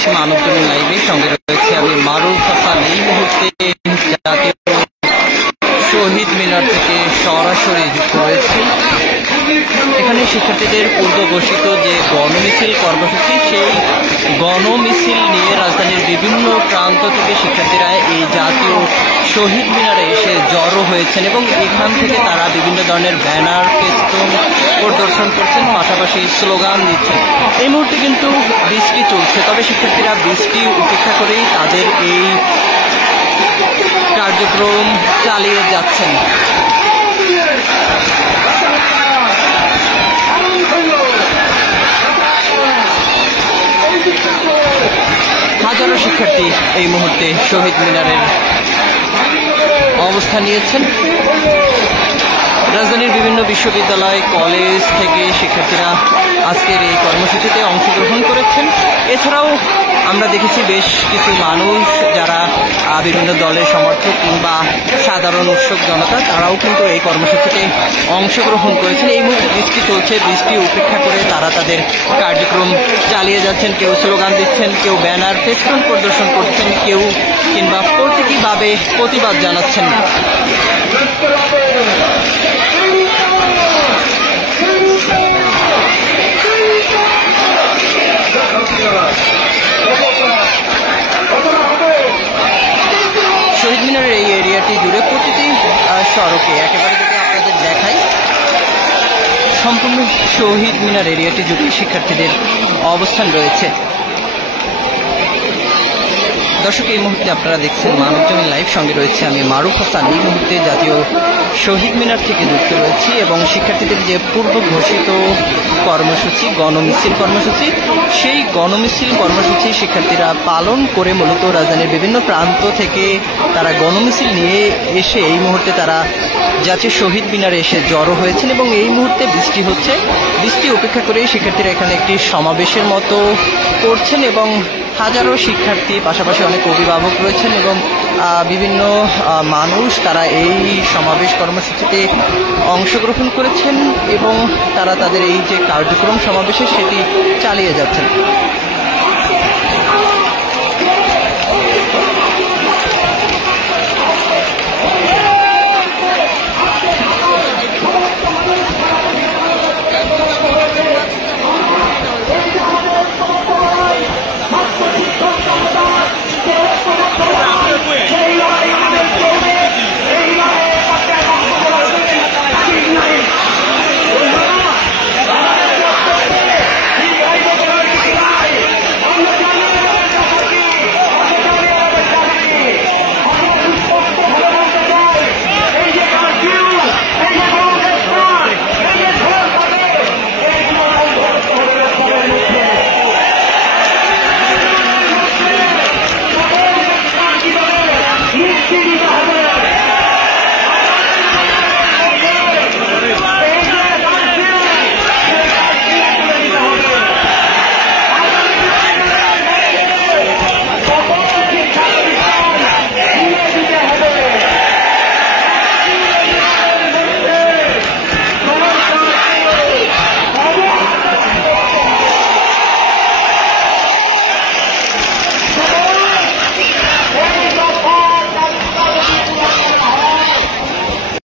রয়েছে মানবজমিন লাইভে, সঙ্গে রয়েছে আমি মারুফ হাসান। এই মুহূর্তে জাতীয় শহীদ মিনার থেকে সরাসরি যুক্ত রয়েছে। এখানে শিক্ষার্থীদের পূর্ব ঘোষিত যে গণমিছিল কর্মসূচি, সেই গণমিছিল নিয়ে রাজধানীর বিভিন্ন প্রান্ত থেকে শিক্ষার্থীরা এই জাতীয় শহীদ মিনারে এসে জড়ো হয়েছেন এবং এখান থেকে তারা বিভিন্ন ধরনের ব্যানার, ফেস্টুন প্রদর্শন করছেন, পাশাপাশি স্লোগান দিচ্ছেন। এই মুহূর্তে কিন্তু বৃষ্টি চলছে, তবে শিক্ষার্থীরা বৃষ্টি উপেক্ষা করেই তাদের এই কার্যক্রম চালিয়ে যাচ্ছেন। হাজারো শিক্ষার্থী এই মুহূর্তে শহীদ মিনারের অবস্থান নিয়েছেন। রাজধানীর বিভিন্ন বিশ্ববিদ্যালয়, কলেজ থেকে শিক্ষার্থীরা আজকের এই কর্মসূচিতে অংশগ্রহণ করেছেন। এছাড়াও আমরা দেখেছি বেশ কিছু মানুষ যারা বিভিন্ন দলের সমর্থক কিংবা সাধারণ উৎসুক জনতা, তারাও কিন্তু এই কর্মসূচিতে অংশগ্রহণ করেছেন। এই মুহূর্তে বৃষ্টি চলছে, বৃষ্টি উপেক্ষা করে তারা তাদের কার্যক্রম চালিয়ে যাচ্ছেন। কেউ স্লোগান দিচ্ছেন, কেউ ব্যানার, ফেস্টুন প্রদর্শন করছেন, কেউ কিংবা প্রতীকীভাবে প্রতিবাদ জানাচ্ছেন। শহীদ মিনারের এই এরিয়াটি জুড়ে প্রতিটি সড়কে একেবারে যদি আপনাদের দেখাই, সম্পূর্ণ শহীদ মিনার এরিয়াটি জুড়ে শিক্ষার্থীদের অবস্থান রয়েছে। দর্শক, এই মুহূর্তে আপনারা দেখছেন মানবজমিন লাইভ, সঙ্গে রয়েছে আমি মারুফ হাসান। এই মুহূর্তে জাতীয় শহীদ মিনার থেকে যুক্ত রয়েছি এবং শিক্ষার্থীদের যে পূর্ব ঘোষিত কর্মসূচি, গণমিছিল কর্মসূচি, সেই গণমিছিল কর্মসূচি শিক্ষার্থীরা পালন করে মূলত রাজধানীর বিভিন্ন প্রান্ত থেকে তারা গণমিছিল নিয়ে এসে এই মুহূর্তে তারা জাতীয় শহীদ মিনারে এসে জড়ো হয়েছেন এবং এই মুহূর্তে বৃষ্টি হচ্ছে। বৃষ্টি উপেক্ষা করে শিক্ষার্থীরা এখানে একটি সমাবেশের মতো করছেন এবং হাজারো শিক্ষার্থী, পাশাপাশি অনেক অভিভাবক রয়েছেন এবং বিভিন্ন মানুষ তারা এই সমাবেশ কর্মসূচিতে অংশগ্রহণ করেছেন এবং তারা তাদের এই যে কার্যক্রম সমাবেশে সেটি চালিয়ে যাচ্ছেন।